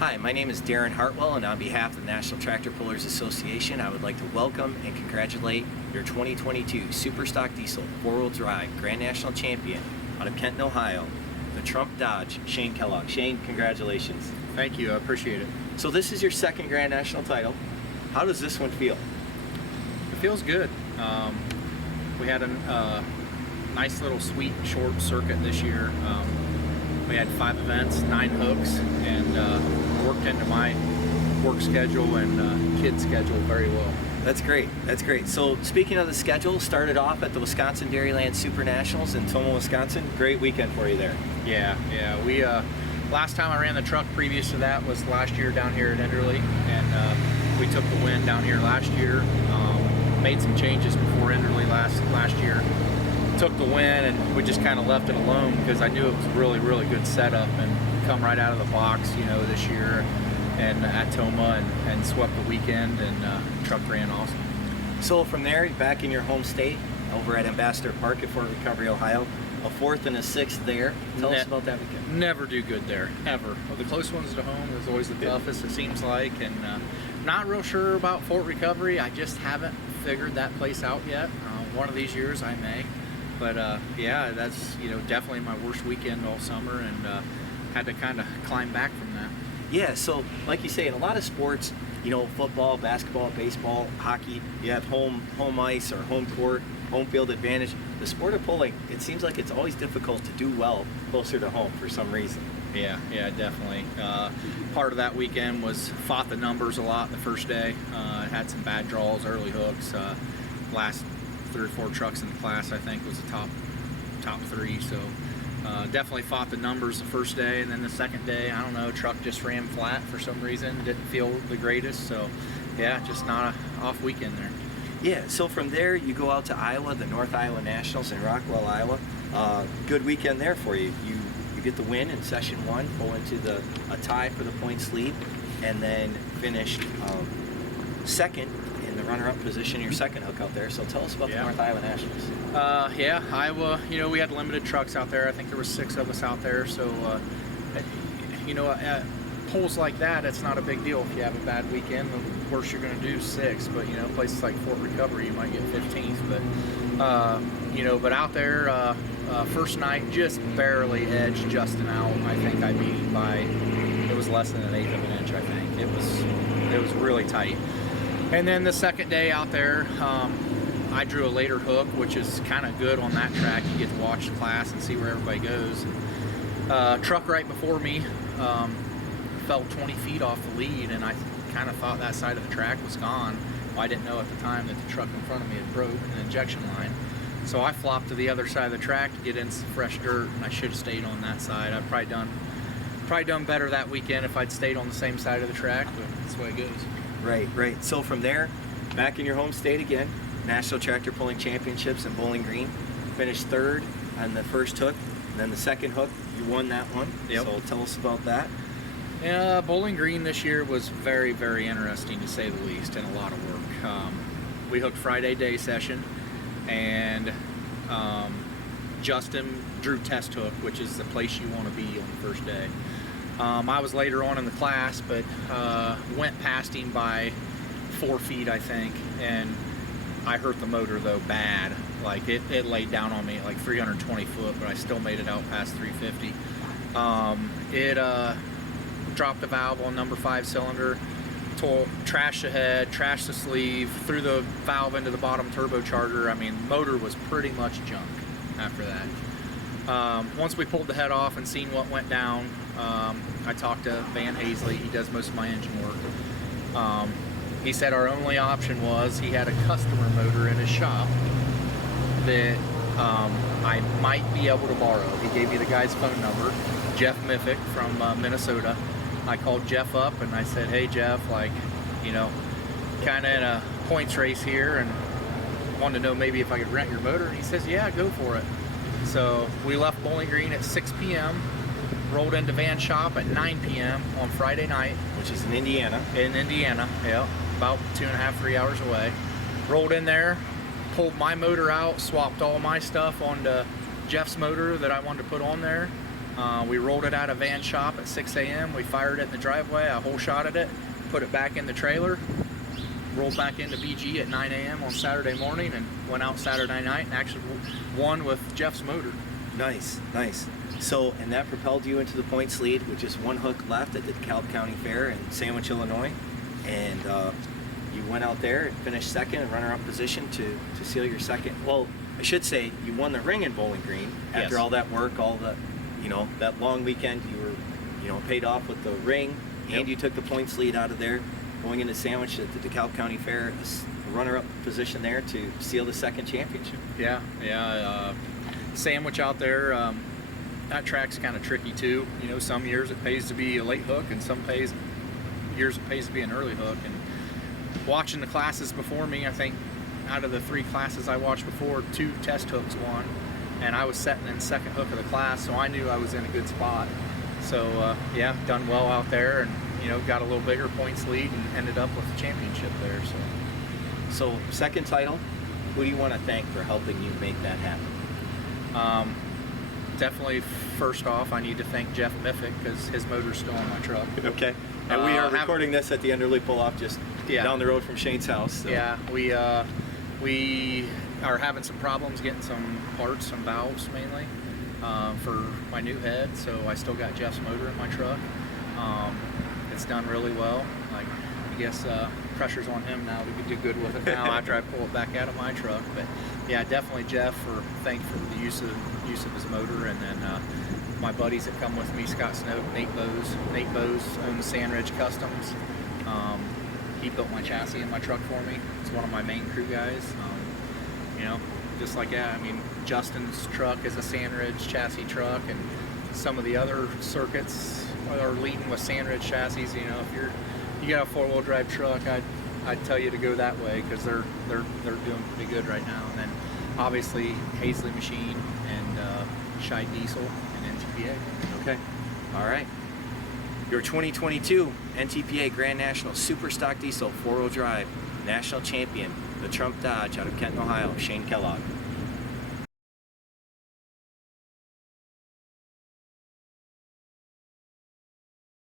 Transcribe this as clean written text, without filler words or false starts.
Hi, my name is Darren Heartwell, and on behalf of the National Tractor Pullers Association, I would like to welcome and congratulate your 2022 Superstock Diesel 4-wheel drive Grand National Champion out of Kenton, Ohio, the Trump Dodge, Shane Kellogg. Shane, congratulations. Thank you, I appreciate it. So this is your second Grand National title. How does this one feel? It feels good. We had a nice little sweet short circuit this year. We had 5 events, 9 hooks, and worked into my work schedule and kid schedule very well. That's great. That's great. So speaking of the schedule, started off at the Wisconsin Dairyland Super Nationals in Tomah, Wisconsin. Great weekend for you there. Yeah. We last time I ran the truck previous to that was last year down here at Enderle, and we took the win down here last year. Made some changes before Enderle last year. Took the win, and we just kind of left it alone because I knew it was a really good setup and come right out of the box, you know, this year and at Tomah and swept the weekend, and truck ran awesome. So from there, back in your home state, over at Ambassador Park at Fort Recovery, Ohio, a 4th and a 6th there. Tell us about that weekend. Never do good there, ever. Well, the close ones to home is always the toughest, it seems like, and not real sure about Fort Recovery. I just haven't figured that place out yet. One of these years I may. But yeah, that's, you know, definitely my worst weekend all summer, and had to kind of climb back from that. Yeah, so like you say, in a lot of sports, you know, football, basketball, baseball, hockey, you have home ice or home court, home field advantage. The sport of pulling, it seems like it's always difficult to do well closer to home for some reason. Yeah, definitely. Part of that weekend was fought the numbers a lot the first day. Had some bad draws, early hooks. Last 3 or 4 trucks in the class, I think, was the top 3. So definitely fought the numbers the first day, and then the second day, I don't know, truck just ran flat for some reason. Didn't feel the greatest. So yeah, just not a off weekend there. Yeah. So from there, you go out to Iowa, the North Iowa Nationals in Rockwell, Iowa. Good weekend there for you. You get the win in session 1, go into a tie for the points lead, and then finished second in the runner-up position, your second hook out there. So tell us about the North Iowa Nationals. Yeah, Iowa, you know, we had limited trucks out there. I think there was 6 of us out there. So, you know, at polls like that, it's not a big deal if you have a bad weekend. The worst you're going to do is 6. But, you know, places like Fort Recovery, you might get 15th. But, you know, but out there, first night, just barely edged Justin out. I think I beat him by, it was less than 1/8 of an inch, I think. It was really tight. And then the second day out there, I drew a later hook, which is kind of good on that track. You get to watch the class and see where everybody goes. Truck right before me fell 20 feet off the lead, and I kind of thought that side of the track was gone. Well, I didn't know at the time that the truck in front of me had broke an injection line. So I flopped to the other side of the track to get in some fresh dirt, and I should have stayed on that side. I'd probably done better that weekend if I'd stayed on the same side of the track, but that's the way it goes. Right. So from there, back in your home state again, National Tractor Pulling Championships in Bowling Green. Finished 3rd on the first hook, and then the second hook, you won that one. Yep. So tell us about that. Yeah, Bowling Green this year was very interesting, to say the least, and a lot of work. We hooked Friday day session, and Justin drew test hook, which is the place you want to be on the first day. I was later on in the class, but went past him by 4 feet, I think, and I hurt the motor though bad. Like it laid down on me at like 320 foot, but I still made it out past 350. It dropped the valve on number 5 cylinder, trashed the head, trashed the sleeve, threw the valve into the bottom turbocharger. I mean, motor was pretty much junk after that. Once we pulled the head off and seen what went down, I talked to Van Hazley. He does most of my engine work. He said our only option was he had a customer motor in his shop that I might be able to borrow. He gave me the guy's phone number, Jeff Miffick from Minnesota. I called Jeff up and I said, hey Jeff, like, you know, kind of in a points race here and wanted to know maybe if I could rent your motor. And he says, yeah, go for it. So we left Bowling Green at 6 p.m., rolled into Van Shop at 9 p.m. on Friday night. Which is in Indiana. In Indiana, yeah, about 2.5, 3 hours away. Rolled in there, pulled my motor out, swapped all my stuff onto Jeff's motor that I wanted to put on there, We rolled it out of van shop at 6 a.m. We fired it in the driveway. I whole shotted it, put it back in the trailer, rolled back into BG at 9 a.m. on Saturday morning, and went out Saturday night and actually won with Jeff's motor. Nice, nice. So, and that propelled you into the points lead with just one hook left at the DeKalb County Fair in Sandwich, Illinois, and you went out there and finished second in runner-up position to seal your second. Well, I should say you won the ring in Bowling Green after Yes. all that work, all the, that long weekend. You were, paid off with the ring, and Yep. you took the points lead out of there, going into Sandwich at the DeKalb County Fair, a runner-up position there to seal the second championship. Yeah. Sandwich out there. That track's kind of tricky too. Some years it pays to be a late hook, and some years it pays to be an early hook. And watching the classes before me, I think out of the 3 classes I watched before, 2 test hooks won, and I was setting in second hook of the class, so I knew I was in a good spot. So yeah, done well out there, and got a little bigger points lead and ended up with the championship there. So second title, who do you want to thank for helping you make that happen? Definitely, first off, I need to thank Jeff Miffick, because his motor's still on my truck. Okay. And we are recording this at the Enderle Pull-Off, just down the road from Shane's house. So. Yeah, we are having some problems getting some parts, some valves mainly, for my new head, so I still got Jeff's motor in my truck. It's done really well. I guess pressure's on him now to do good with it now after I pull it back out of my truck. But yeah, definitely Jeff for the use of his motor, and then my buddies that come with me, Scott Snow, Nate Bose owns Sandridge Customs. He built my chassis in my truck for me. He's one of my main crew guys. Just like that. I mean, Justin's truck is a Sandridge chassis truck, and some of the other circuits are leading with Sandridge chassis. If you got a 4-wheel drive truck, I'd tell you to go that way, because they're doing pretty good right now. And then obviously Hazley Machine and Scheid Diesel and NTPA. Okay. All right. Your 2022 NTPA Grand National Super Stock Diesel 4-wheel drive national champion, the Trump Dodge out of Kenton, Ohio, Shane Kellogg.